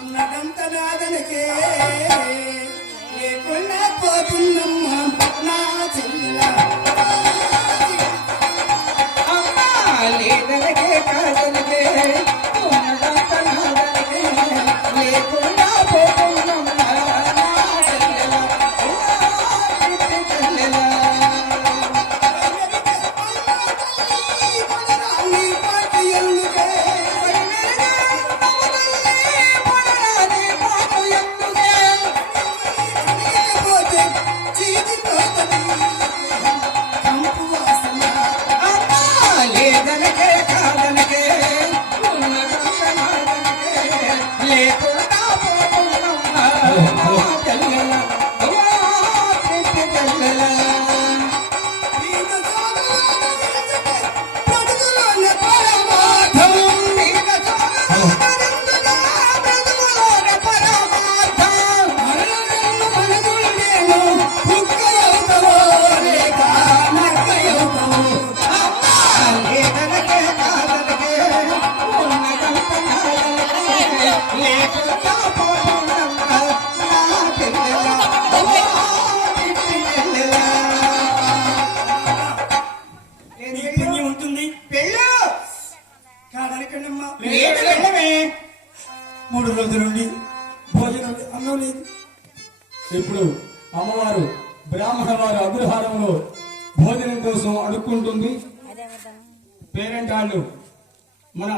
ఉన్నదంత నాదనకే లేకుండా పోతున్నమ్మా నా చెల్లెల? అమ్మా లేదనకే కాదనకే ఉన్నదంత నాదనకే లేకుండా Yeah. మూడు రోజుల నుండి భోజనం అన్నం లేదు. ఇప్పుడు అమ్మవారు బ్రాహ్మణ వారి అగ్రహారంలో భోజనం కోసం అడుక్కుంటుంది. పేరెంట్ వాళ్ళు మన